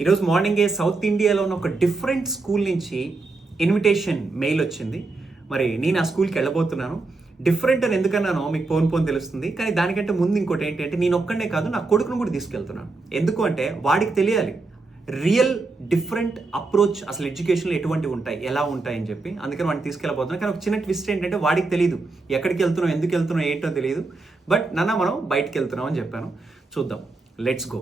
ఈరోజు మార్నింగే సౌత్ ఇండియాలో ఉన్న ఒక డిఫరెంట్ స్కూల్ నుంచి ఇన్విటేషన్ మెయిల్ వచ్చింది. మరి నేను ఆ స్కూల్కి వెళ్ళబోతున్నాను. డిఫరెంట్ అని ఎందుకన్నానో మీకు పోన్ తెలుస్తుంది. కానీ దానికంటే ముందు ఇంకోటి ఏంటంటే నేను ఒక్కడనే కాదు, నా కొడుకును కూడా తీసుకెళ్తున్నాను. ఎందుకు అంటే వాడికి తెలియాలి రియల్ డిఫరెంట్ అప్రోచ్ అసలు ఎడ్యుకేషన్లో ఎటువంటి ఉంటాయి, ఎలా ఉంటాయి అని చెప్పి. అందుకని వాడిని తీసుకెళ్ళబోతున్నాను. కానీ ఒక చిన్న ట్విస్ట్ ఏంటంటే వాడికి తెలియదు ఎక్కడికి వెళ్తున్నాం, ఎందుకు వెళ్తున్నాం, ఏంటో తెలియదు. బట్ మనం బయటికి వెళ్తున్నాం అని చెప్పాను. చూద్దాం, లెట్స్ గో.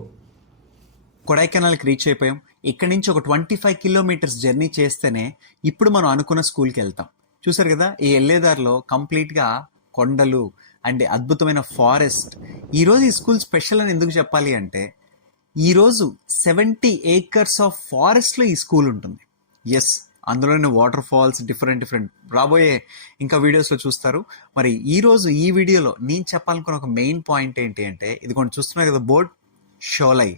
కొడైకెనాల్కి రీచ్ అయిపోయాం. ఇక్కడ నుంచి ఒక 25 కిలోమీటర్స్ జర్నీ చేస్తేనే ఇప్పుడు మనం అనుకున్న స్కూల్కి వెళ్తాం. చూసారు కదా, ఈ వెళ్ళేదారిలో కంప్లీట్గా కొండలు అండ్ అద్భుతమైన ఫారెస్ట్. ఈరోజు ఈ స్కూల్ స్పెషల్ అని ఎందుకు చెప్పాలి అంటే, ఈరోజు 70 acres ఆఫ్ ఫారెస్ట్లో ఈ స్కూల్ ఉంటుంది. ఎస్, అందులోనే వాటర్ ఫాల్స్ డిఫరెంట్ రాబోయే ఇంకా వీడియోస్లో చూస్తారు. మరి ఈరోజు ఈ వీడియోలో నేను చెప్పాలనుకున్న ఒక మెయిన్ పాయింట్ ఏంటి అంటే, ఇది కొంచెం చూస్తున్నారు కదా బోర్డ్, షోలై.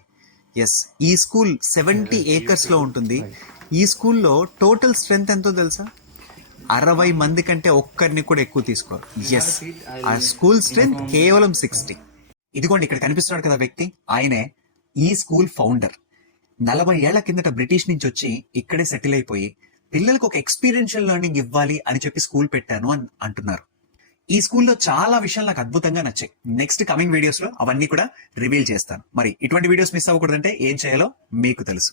ఎస్, ఈ స్కూల్ 70 acres లో ఉంటుంది. ఈ స్కూల్లో టోటల్ స్ట్రెంత్ ఎంతో తెలుసా? 60 మంది కంటే ఒక్కరిని కూడా ఎక్కువ తీసుకోరు. ఎస్, ఆ స్కూల్ స్ట్రెంత్ కేవలం 60. ఇదిగోండి ఇక్కడ కనిపిస్తున్నాడు కదా వ్యక్తి, ఆయనే ఈ స్కూల్ ఫౌండర్. 40 ఏళ్ల కిందట బ్రిటిష్ నుంచి వచ్చి ఇక్కడే సెటిల్ అయిపోయి పిల్లలకు ఒక ఎక్స్పీరియన్షియల్ లెర్నింగ్ ఇవ్వాలి అని చెప్పి స్కూల్ పెట్టాను అని అంటున్నారు. ఈ స్కూల్లో చాలా విషయాలు నాకు అద్భుతంగా నచ్చాయి. నెక్స్ట్ కమింగ్ వీడియోస్ లో అవన్నీ కూడా రివీల్ చేస్తాను. మరి ఇటువంటి వీడియోస్ మిస్ అవ్వకూడదంటే ఏం చేయాలో మీకు తెలుసు.